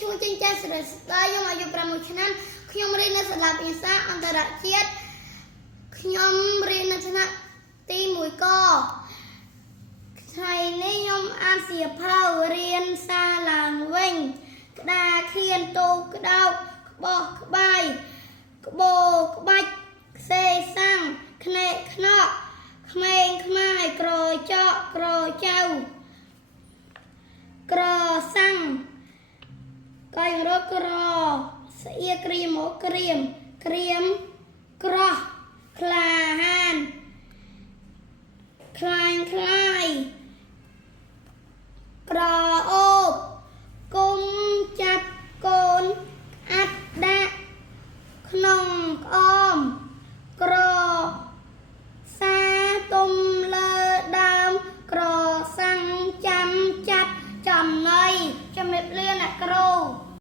ឈ្មោះចិញ្ចាស្រីស្ដាយខ្ញុំអាយុ6ឆ្នាំខ្ញុំរៀននៅសាលាភាសាអន្តរជាតិខ្ញុំរៀននៅថ្នាក់ទី1កថ្ងៃនេះខ្ញុំអានសៀវភៅរៀនសារឡើងវិញក្តារខៀនតូក្តោកក្បោះក្បាយក្បោក្បាច់ខ្សេសាំងខ្នែកខ្នក់ក្មេងខ្មែរក្រចកក្រចៅក្រសាំងកៃរកក្រស្អៀក្រៀមមកក្រៀមក្រៀមក្រោះក្លាហានខ្លាញ់ខ្លាយក្រអូបគុំចាប់កូនអាត់ដាក់ក្នុងក្អមក្រសាទុំលើដើមក្រសាំងចាំចាប់ចំណៃជំរាបលាអ្នកគ្រូ